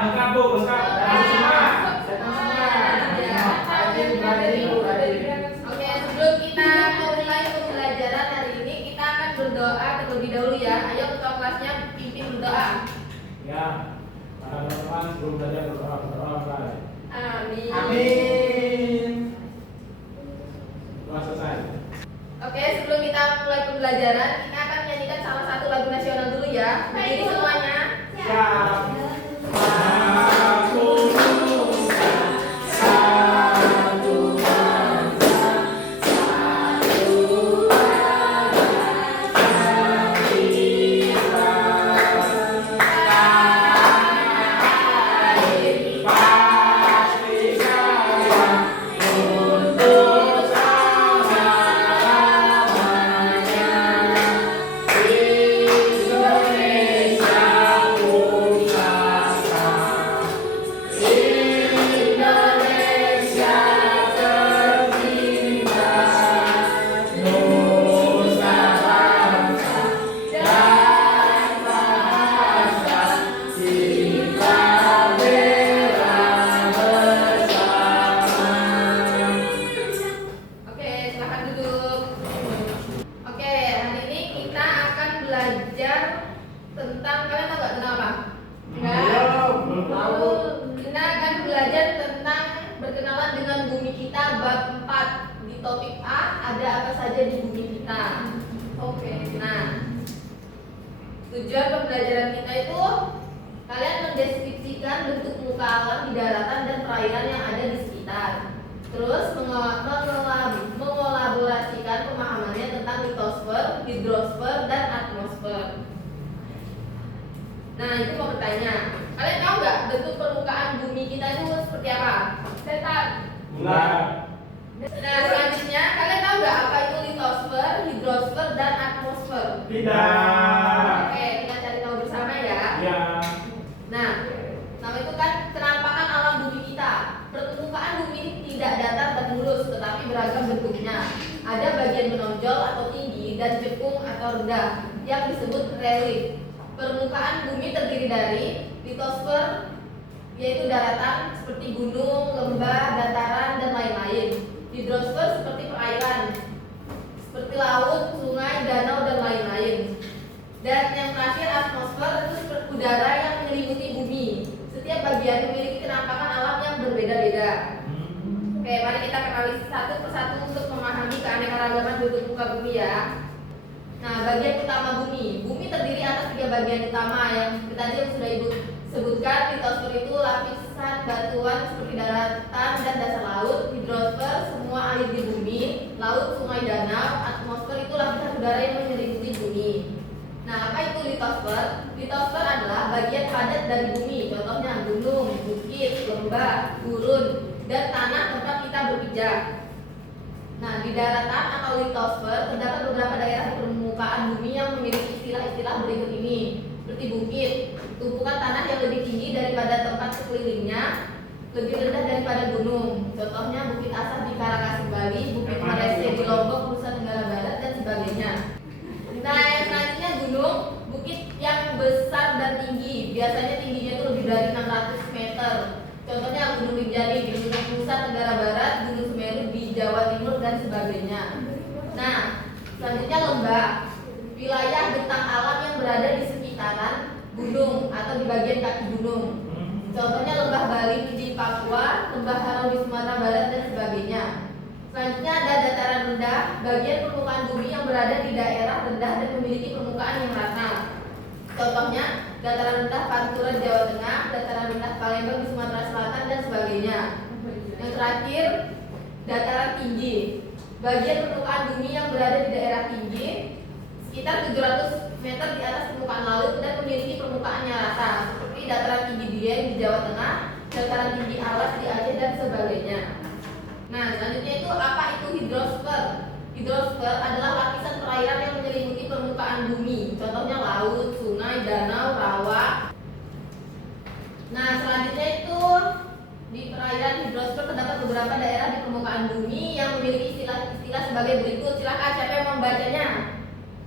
lengkap Bu, lengkap. Masuk semua. Oke, sebelum kita memulai pembelajaran hari ini, kita akan berdoa terlebih dahulu ya. Ayo ketua kelasnya pimpin berdoa. Ya, para teman-teman sebelum belajar berdoa. Amin. Amin. Doa selesai. Oke, sebelum kita mulai pembelajaran, kita akan menyanyikan salah satu lagu nasional dulu ya. Jadi semuanya. Siap. Oke, silahkan duduk. Oke, hari ini kita akan belajar tentang, kalian tahu nggak tentang apa? Belum tahu. Kita akan belajar tentang berkenalan dengan bumi kita bab 4. Di topik A ada apa saja di bumi kita. Oke, nah tujuan pembelajaran kita itu kalian mendeskripsikan bentuk muka alam di daratan dan perairan yang ada di sekitar. Terus mengolaborasikan pemahamannya tentang litosfer, hidrosfer, dan atmosfer. Nah, itu mau bertanya, kalian tahu nggak bentuk permukaan bumi kita itu seperti apa? Datar. Bulan. Nah, selanjutnya kalian tahu nggak apa itu litosfer, hidrosfer, dan atmosfer? Tidak. Oke, kita cari tahu bersama ya. Ya. Nah, nama itu kan penampakan alam bumi kita. Permukaan bumi ini tidak datar dan lurus, tetapi beragam bentuknya. Ada bagian menonjol atau tinggi dan cekung atau rendah yang disebut relief. Permukaan bumi terdiri dari litosfer, yaitu daratan seperti gunung, lembah, dataran, dan lain-lain. Hidrosfer seperti perairan, seperti laut, sungai, danau, dan lain-lain. Dan yang terakhir atmosfer itu seperti udara yang menyelimuti bumi. Setiap bagian memiliki penampakan alam yang berbeda-beda. Oke, mari kita kenali satu persatu untuk memahami keanekaragaman bentuk muka bumi ya. Nah, bagian utama bumi. Bumi terdiri atas 3 bagian utama yang tadi sudah Ibu sebutkan. Litosfer itu lapisan batuan seperti daratan dan dasar laut. Hidrosfer semua air di bumi, laut, sungai, danau. Atmosfer itu lapisan udara yang menyelimuti bumi. Nah, apa itu litosfer? Litosfer adalah bagian padat dari bumi, contohnya gunung, bukit, lembah, gurun, dan tanah tempat kita berpijak. Nah, di daratan atau litosfer terdapat beberapa daerah di permukaan bumi yang memiliki istilah-istilah berikut ini. Seperti bukit, tumpukan tanah yang lebih tinggi daripada tempat sekelilingnya, lebih rendah daripada gunung. Contohnya Bukit Asah di Karangasem, Bali, Bukit Malaysia di Lombok, Nusa Tenggara Barat, dan sebagainya. Nah, yang selanjutnya gunung, bukit yang besar dan tinggi. Biasanya tingginya itu lebih dari 600 meter. Contohnya Gunung Rinjani di Nusa Tenggara Barat, Gunung Semeru di Jawa Timur, dan sebagainya. Nah, selanjutnya lembah, wilayah bentang alam yang berada di sekitaran gunung atau di bagian kaki gunung. Contohnya lembah Bali di Papua, lembah Harau di Sumatera Barat, dan sebagainya. Selanjutnya ada dataran rendah, bagian permukaan bumi yang berada di daerah rendah dan memiliki permukaan yang rata. Contohnya dataran rendah Pantura di Jawa Tengah, dataran rendah Palembang di Sumatera Selatan, dan sebagainya. Yang terakhir, dataran tinggi, bagian permukaan bumi yang berada di daerah tinggi sekitar 700 meter di atas permukaan laut dan memiliki permukaan yang rata, seperti dataran tinggi Dieng di Jawa Tengah, dataran tinggi Alas di Aceh, dan sebagainya. Nah, selanjutnya itu apa itu hidrosfer? Hidrosfer adalah lapisan perairan yang menyelimuti permukaan bumi. Contohnya laut, sungai, danau, rawa. Nah, selanjutnya itu di perairan hidrosfer terdapat beberapa daerah di permukaan bumi yang memiliki istilah-istilah sebagai berikut. Silakan siapa yang membacanya?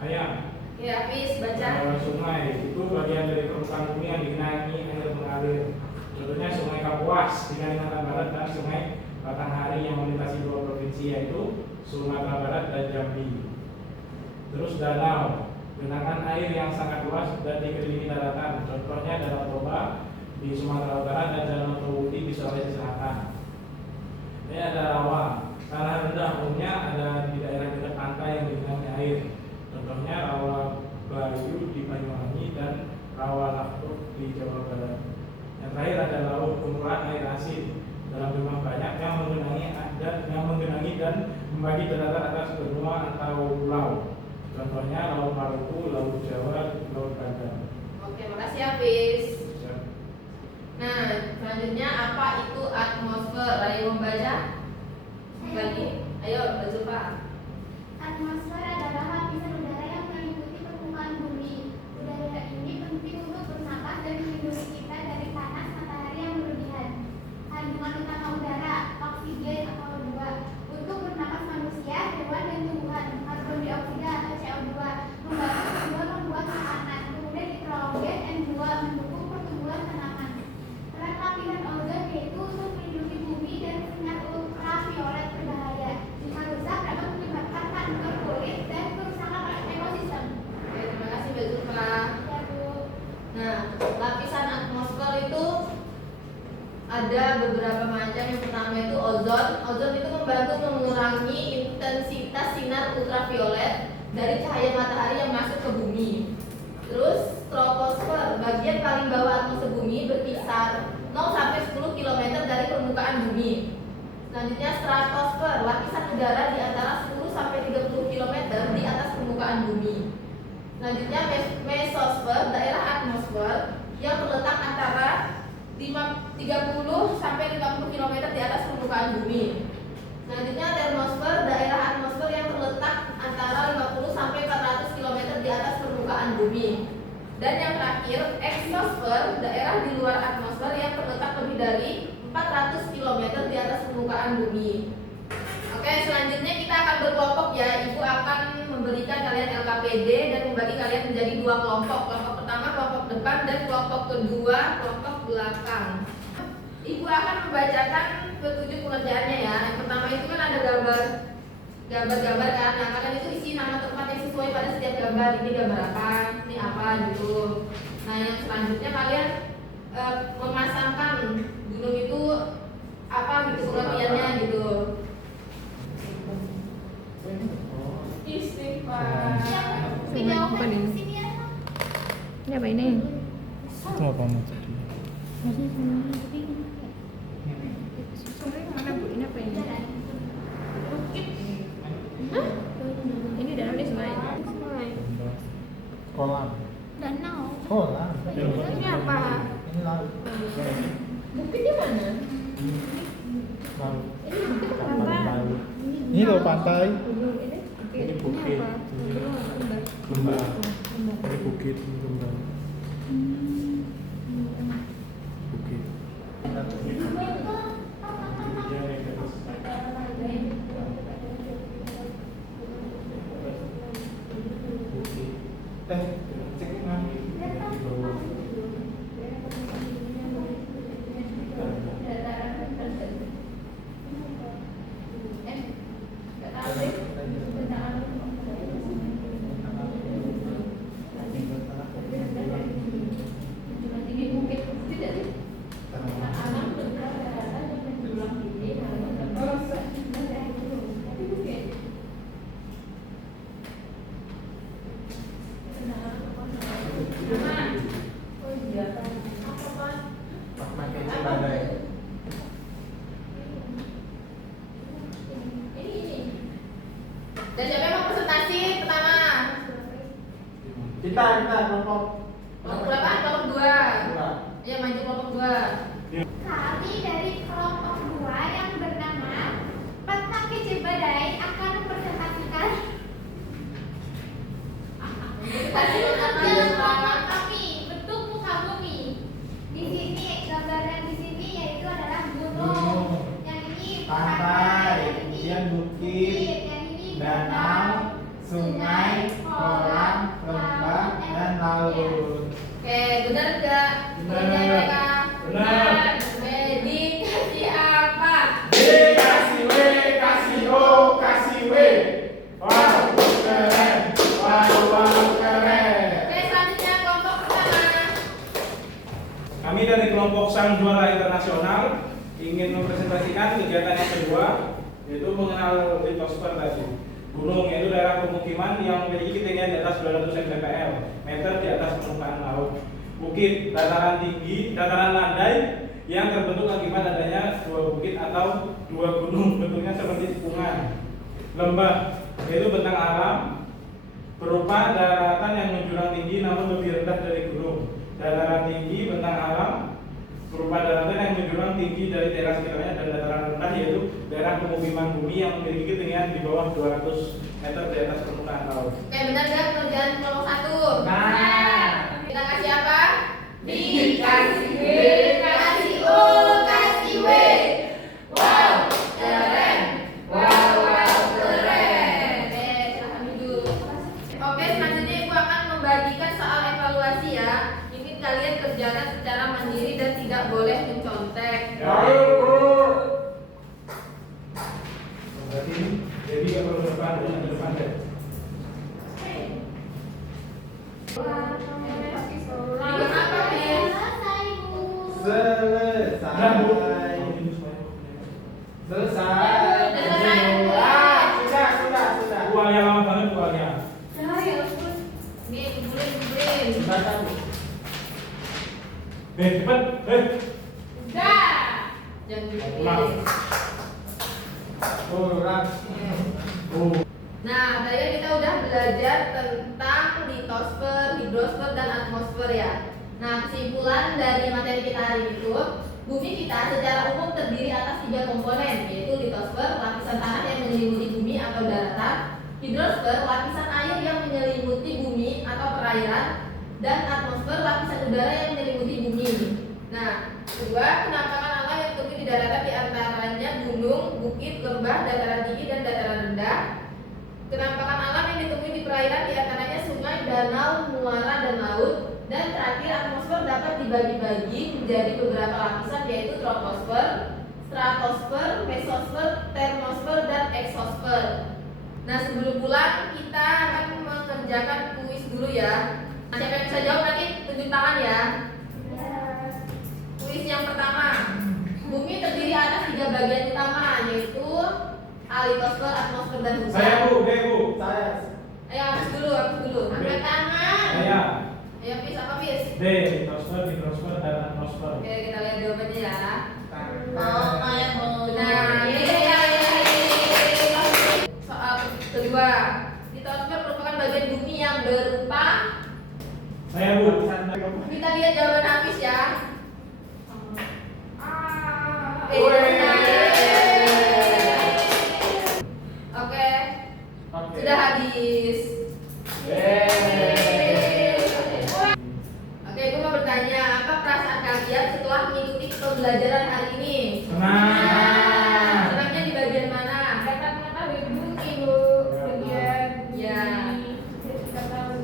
Saya. Ya, Hafiz baca. Sungai itu bagian dari permukaan bumi yang digenangi air mengalir. luas di Kalimantan Barat dan Sungai Batanghari yang melintasi dua provinsi yaitu Sumatera Barat dan Jambi. Terus danau, genangan air yang sangat luas dan dikelilingi daratan. Contohnya Danau Toba di Sumatera Utara dan Danau Tobuti di Sulawesi Selatan. Ini ada rawa. Tanah rendah umumnya ada di daerah dekat pantai yang digenangi air. Contohnya rawa Bayu di Banyuwangi dan rawa Lakruk di Jawa Barat. Yang terakhir ada laut kumpulan air asin dalam jumlah banyak yang menggenangi dan membagi daratan atas benua atau pulau. Contohnya Laut Maluku, Laut Jawa, Laut Bandar. Oke, makasih Hafiz. Nah, selanjutnya apa itu atmosfer? Ada yang membaca? Lagi? Ayo, Mbak Zulfa. Atmosfer adalah lapisan udara yang meliputi permukaan bumi. Udara ini penting untuk bernapas dan melindungi kita dari panas matahari yang berlebihan. Kandungan utama udara, oksigen atau O2. Untuk bernapas manusia, hewan dan tumbuhan. Karbon dioksida atau CO2 membuat makanan. Kemudian nitrogen N2 mendukung pertumbuhan tanaman. Peran lapisan ozon yaitu untuk melindungi bumi dan sinar ultraviolet berbahaya. Jika rusak dapat menyebabkan kanker kulit dan kerusakan ekosistem. Oke, terima kasih Mbak Zulfa. Ya, Bu. Nah, lapisan atmosfer itu ada beberapa macam. Yang pertama itu ozon. Ozon itu membantu mengurangi intensitas sinar ultraviolet dari cahaya matahari yang masuk ke bumi. Terus troposfer, bagian paling bawah atmosfer bumi berkisar 0 sampai 10 km dari permukaan bumi. Selanjutnya stratosfer, lapisan udara di antara 10 sampai 30 km di atas permukaan bumi. Selanjutnya mesosfer, daerah atmosfer yang terletak antara 30 sampai 50 km di atas permukaan bumi. Selanjutnya termosfer, daerah atmosfer yang terletak antara 50 sampai 400 km di atas permukaan bumi. Dan yang terakhir, eksosfer, daerah di luar atmosfer yang terletak lebih dari 400 km di atas permukaan bumi. Oke, selanjutnya kita akan berkelompok ya. Ibu akan memberikan kalian LKPD dan membagi kalian menjadi dua kelompok. Kelompok pertama kelompok depan dan kelompok kedua kelompok belakang. Ibu akan membacakan petunjuk pengerjaannya ya. Yang pertama itu kan ada gambar-gambar kan. Nah, kalian itu isi nama tempat yang sesuai pada setiap gambar. Ini gambar apa? Ini apa gitu. Nah, yang selanjutnya kalian memasangkan gunung itu apa gitu pengertiannya gitu. Istighfar. Video Apa ini? sini ya. Ini apa ini? Itu apa maksudnya? Mana Bu? Ini apa ini? Hah? Ini danau di sungai. Kolam. Danau. Kolam. Ini apa? Ini laut. Bukit di mana? Laut. Ini bukit apa? Laut. Ini loh pantai. Ini bukit. Lembah. Ini bukit, ini lembah. Bukit. Cek nanti. Dan siapa yang mau presentasi pertama? Kita kelompok. Kelompok berapa? Kelompok 2. Ya, maju kelompok 2. Kami dari kelompok 2 yang bernama Petak Kecil Badai akan mempresentasikan kelompok kami bentuk muka bumi. Di sini gambaran di sini yaitu adalah gunung. Yang ini Pantai, yang ini kemudian bukit, yang ini danau, sungai, kolam, lembah, dan laut. Oke, benar enggak? Benar. Kerja mereka? Benar. Medik. juara internasional ingin mempresentasikan kegiatan yang kedua, yaitu mengenal litosfer tadi. Gunung yaitu daerah pemukiman yang memiliki ketinggian di atas 200 mdpl meter di atas permukaan laut. Bukit, dataran tinggi, dataran landai yang terbentuk akibat adanya dua bukit atau dua gunung bentuknya seperti tikungan. Lembah yaitu bentang alam berupa daratan yang menjulang tinggi namun lebih rendah dari gunung. Dataran tinggi bentang alam berupa daratan yang menjulang tinggi dari daerah sekitarnya, dan dataran rendah yaitu daerah pemukiman bumi yang memiliki ketinggian di bawah 200 meter di atas permukaan laut. Oke, benar nggak pekerjaan kelompok 1? Nah. Kita kasih apa? Dikasih B, kasih O, kasih W. Wow, keren. Wow, keren. Oke, silahkan duduk. Oke, selanjutnya Ibu akan membagikan soal evaluasi ya. Ini kalian kerjakan secara mandiri dan tidak boleh mencontek. Berarti jadi nggak perlu depan deh. Ini apa, Miss? Selesai, Bu. Udah, Bu. Selesai. Selesai. Sudah. Bu Alia lama banget Bu Alia. Ya ampun. Nih, kumpulin. Baca, Bu. Cepet. Udah. Jangan Pulang. dipilih. Kurang. Nah, tadi kan kita udah belajar tentang litosfer, hidrosfer, dan atmosfer ya. Nah, kesimpulan dari materi kita hari ini itu, bumi kita secara umum terdiri atas 3 komponen, yaitu litosfer, lapisan tanah yang menyelimuti bumi atau daratan, hidrosfer, lapisan air yang menyelimuti bumi atau perairan, dan atmosfer, lapisan udara yang menyelimuti bumi. Nah, kedua, penampakan alam yang terjadi di daratan diantaranya gunung, bukit, lembah, dataran tinggi, dan dataran rendah. Penampakan alam yang ditemui di perairan diantaranya sungai, danau, muara, dan laut. Dan terakhir, atmosfer dapat dibagi-bagi menjadi beberapa lapisan, yaitu troposfer, stratosfer, mesosfer, termosfer, dan eksosfer. Nah, sebelum pulang kita akan mengerjakan kuis dulu ya. Nah, siapa yang bisa jawab nanti tunjuk tangan ya. Kuis yang pertama, bumi terdiri atas 3 bagian utama, yaitu litosfer, atmosfer, dan hujan. Saya Bu, Bu. Saya. Ayo hapus dulu. Angkat tangan. Saya. Ayo Pis, apa Pis? D, litosfer, hidrosfer, dan atmosfer. Oke, kita lihat jawabannya ya. Mau main mau. Nah, ini soal kedua. Litosfer merupakan bagian bumi yang berupa. Saya Bu. Kita lihat jawaban Hafiz ya. Oke, sudah habis. Oke, gue mau bertanya, apa perasaan kalian setelah mengikuti pembelajaran hari ini? Senang. Senangnya di bagian mana? Dapat mengetahui bukti, Bu. Bagian Ya. kita tahu.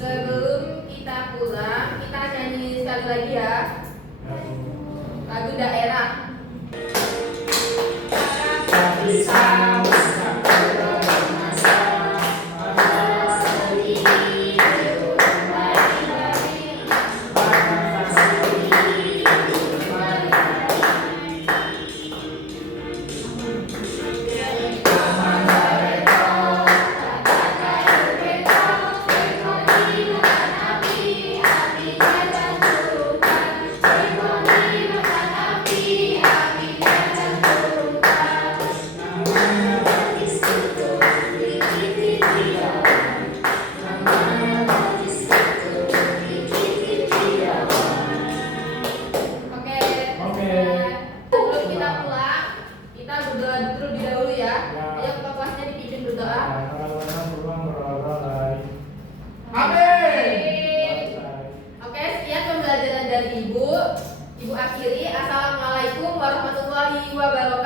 Sebelum kita pulang, kita nyanyi sekali lagi ya. Lagu daerah. Oke. Sebelum kita pulang, kita berdoa terlebih dahulu ya. Ayo buka kelasnya dipimpin berdoa. Oke, sekian pembelajaran dari Ibu. Ibu akhiri. Assalamualaikum warahmatullahi wabarakatuh.